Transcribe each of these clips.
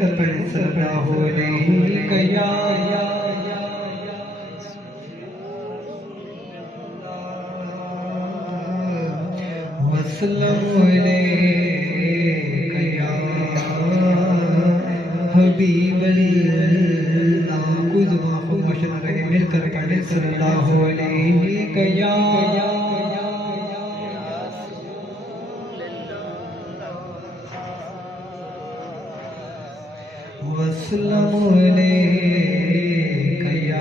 کر پڑھیں صلی اللہ علیہ وسلم یا حبیب اللہ کو زبان خاموش نہ رہے مل کر پڑھیں صلی اللہ علیہ یا وسلم علیکہ یا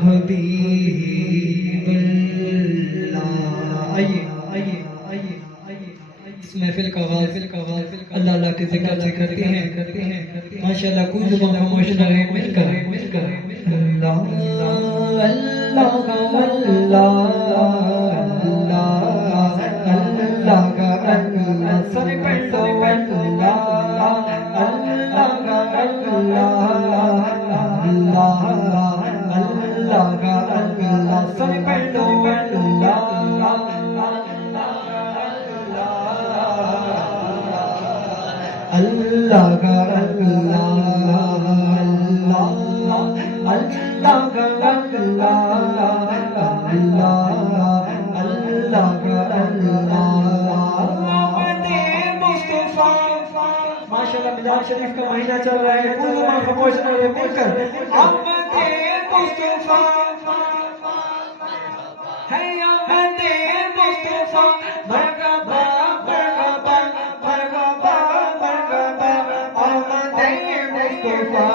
حبیب اللہ۔ آئیے اس محفل کا آغاز اللہ اللہ کے ذکر سے کرتے ہیں ماشاءاللہ کوئی زبان خاموش نہ رہے مل کر اللہ اللہ اللہ اللہ سارے پڑھ لو اللہ اللہ کا ماشاءاللہ میلاد شریف کا مہینہ چل رہا ہے کوئی زبان خاموش نہ رہے مل کر احمد مصطفیٰ ہے احمد مصطفیٰ مرحبا مرحبا مرحبا مرحبا احمد مصطفیٰ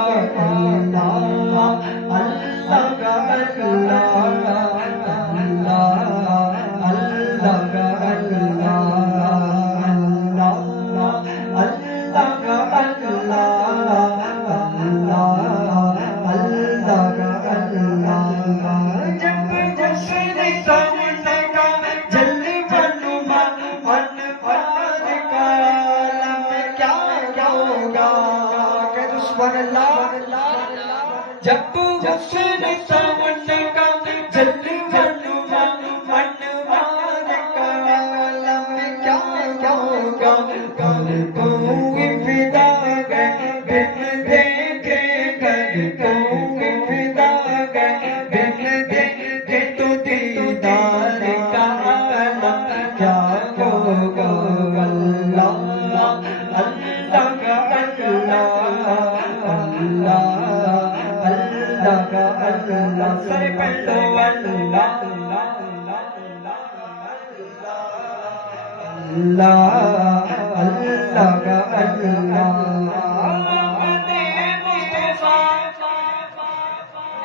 اللہ اللہ کا اللہ اللہ کا جب حسن سامنے کا جلوہ نما انوار کا عالم کیا ہوگا قلبوں کی فدا گئے بن دیکھے قلبوں کی فدا گئے بن دیکھے تو دیدار کا عالم کیا ہوگا اللہ اللہ کا اللہ اللہ سارے پڑھ لو اللہ اللہ کا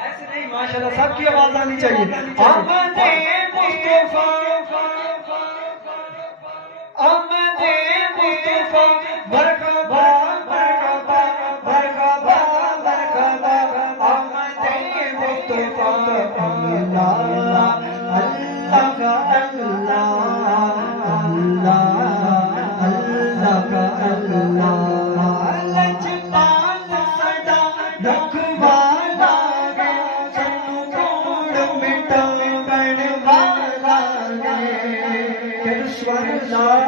ایسے نہیں ماشاءاللہ سب کی آواز آنی چاہیے احمد مصطفیٰ احمد مصطفیٰ مرحبا مرحبا مرحبا مرحبا احمد مصطفیٰ اللہ اللہ کا اللہ اللہ کا اللہ لجپال صدا رکھوالا گے سنو کوڑ مٹاون والا گے سور اللہ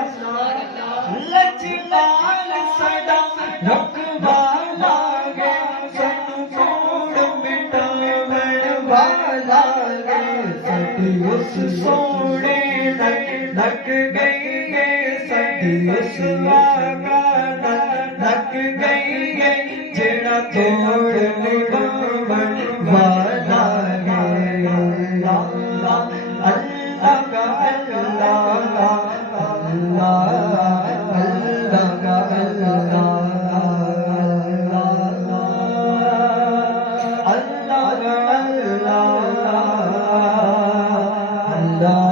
لجپال صدا رکھوالا گے سنو کوڑ مٹاون والا گے سٹی اس سونے لگ گئی ہے سٹی اس واگا لگ گئی ہے جڑا توڑ مٹاون والا گے اللہ اللہ کا اللہ اللہ کا اللہ